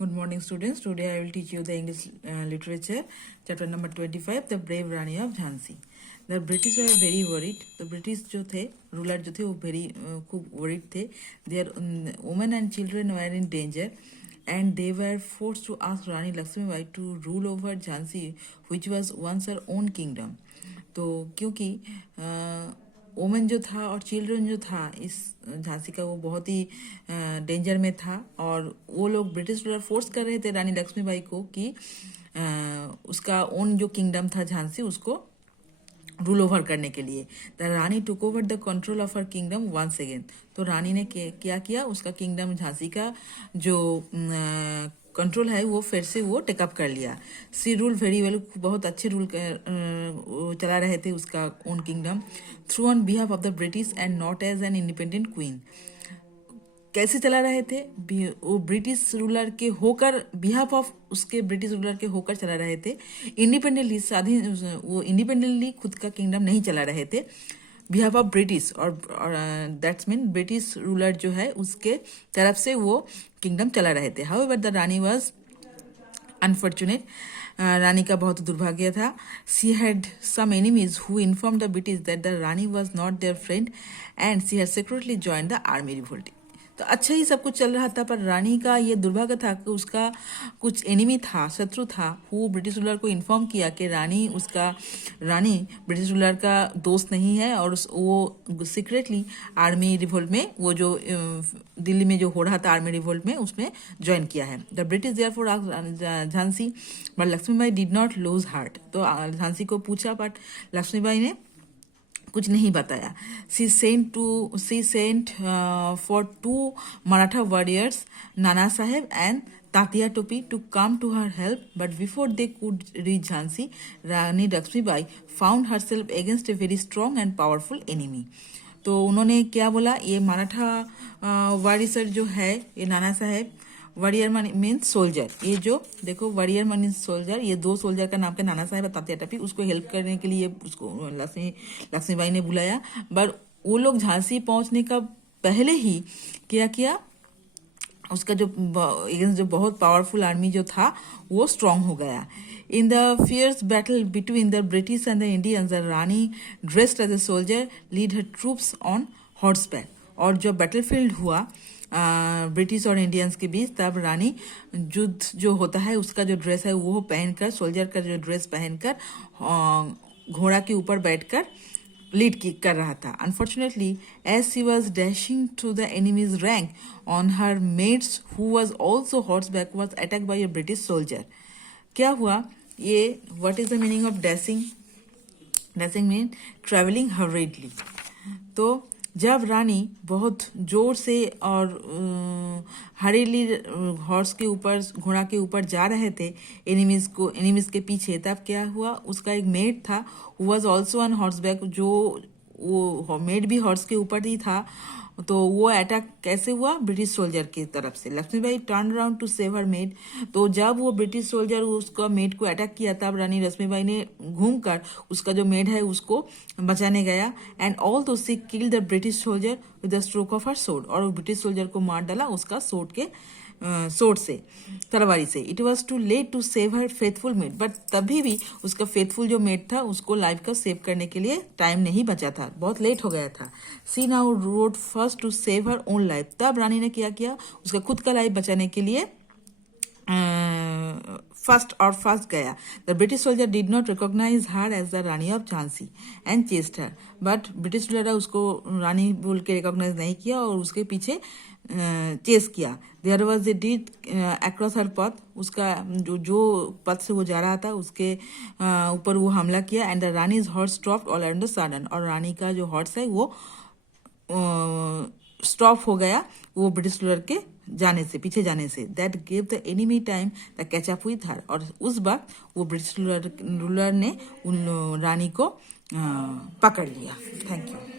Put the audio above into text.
Good morning, students. Today I will teach you the English literature, chapter number 25, The Brave Rani of Jhansi. The British were very worried. The British जो थे ruler जो थे वो खूब worried थे. Their women and children were in danger, and they were forced to ask Rani Lakshmibai to rule over Jhansi, which was once her own kingdom. तो क्योंकि women जो था और चिल्ड्रन जो था इस झांसी का वो बहुत ही डेंजर में था, और वो लोग ब्रिटिश रूलर फोर्स कर रहे थे रानी लक्ष्मीबाई को कि उसका ओन जो किंगडम था झांसी उसको रूल ओवर करने के लिए. The Rani took over the control of her kingdom once again. तो रानी ने क्या किया, उसका किंगडम झांसी का जो कंट्रोल है वो फिर से वो टेकअप कर लिया. सी रूल वेरी वेल, बहुत अच्छे रूल चला रहे थे उसका own kingdom through on behalf of the British and not as an independent queen. कैसे चला रहे थे, वो ब्रिटिश रूलर के होकर, बिहाफ ऑफ उसके ब्रिटिश रूलर के होकर चला रहे थे. इंडिपेंडेंटली स्वाधीन, वो इंडिपेंडेंटली खुद का किंगडम नहीं चला रहे थे, बिहाफ ऑफ ब्रिटिश, और दैट्स मीन ब्रिटिश रूलर जो है उसके तरफ से वो किंगडम चला रहे थे. However the rani was unfortunate. रानी का बहुत दुर्भाग्य था. She had some enemies who inform the British that the rani was not their friend and she had secretly join the army revolt. तो अच्छा ही सब कुछ चल रहा था, पर रानी का ये दुर्भाग्य था कि उसका कुछ एनिमी था, शत्रु था, वो ब्रिटिश रूलर को इन्फॉर्म किया कि रानी ब्रिटिश रूलर का दोस्त नहीं है, और वो सीक्रेटली आर्मी रिवोल्ट में, वो जो दिल्ली में जो हो रहा था आर्मी रिवोल्ट में, उसमें ज्वाइन किया है. The British therefore asked Jhansi but Lakshmibai did not lose heart. तो झांसी को पूछा, बट लक्ष्मीबाई ने कुछ नहीं बताया. She sent for 2 Maratha warriors, Nana Sahib and Tatya Tope, to come to her help, but before they could reach Jhansi, Rani Lakshmibai found herself against a very strong and powerful enemy. तो उन्होंने क्या बोला, ये मराठा वारिसर जो है, ये Nana Saheb, warrior means soldier, ये जो देखो वॉरियर मीन्स सोल्जर, ये 2 सोल्जर का नाम के नाना साहेब तात्या टपी, उसको हेल्प करने के लिए उसको लक्ष्मीबाई ने बुलाया. बट वो लोग झांसी पहुंचने का पहले ही क्या किया, उसका जो बहुत पावरफुल आर्मी जो था वो स्ट्रांग हो गया. In the fierce battle between the British and the Indians, the Rani dressed as a soldier lead her troops on horseback. और जो बैटलफील्ड हुआ ब्रिटिश और इंडियंस के बीच, तब रानी युद्ध जो होता है उसका जो ड्रेस है वो पहनकर, सोल्जर का जो ड्रेस पहनकर घोड़ा के ऊपर बैठकर लीड कर रहा था. Unfortunately as she was dashing to the enemies rank on her mates who was also horseback was attack by a British soldier. क्या हुआ, ये what is the meaning of dashing? Dashing mean travelling hurriedly. तो जब रानी बहुत जोर से और हरीली horse के ऊपर, घोड़ा के ऊपर जा रहे थे एनिमीज के पीछे, तब क्या हुआ, उसका एक मेड था, वाज आल्सो ऑन हॉर्सबैक, जो वो मेड भी हॉर्स के ऊपर ही था. तो वो अटैक कैसे हुआ, ब्रिटिश सोल्जर की तरफ से. Lakshmibai turn around to save her maid. तो जब वो ब्रिटिश सोल्जर उसका मेड को अटैक किया, तब रानी लक्ष्मीबाई ने घूमकर उसका जो मेड है उसको बचाने गया. And although she kill the British soldier with the stroke of her sword. और ब्रिटिश सोल्जर को मार डाला उसका सोर्ड से, तलवारी से. It was too late to save her faithful maid. But तभी भी उसका फेथफुल जो मेड था उसको लाइफ का सेव करने के लिए टाइम नहीं बचा था, बहुत लेट हो गया था. She now rode first to save her own life. तब रानी ने क्या किया, उसका खुद का लाइफ बचाने के लिए फर्स्ट गया. The British soldier did not recognise her as the Rani of Jhansi and chased her. But British ruler उसको रानी बोल के रिकॉग्नाइज नहीं किया और उसके पीछे चेस किया. There was a deed across her path. उसका जो पथ से वो जा रहा था उसके ऊपर वो हमला किया. And the Rani's horse stopped all and sudden. और रानी का जो हॉर्स है वो स्टॉप हो गया वो ब्रिटिश रूलर के पीछे जाने से. That gave the enemy time the catch up with her. और उस वक्त वो ब्रिटिश रूलर ने उन रानी को पकड़ लिया. Thank you.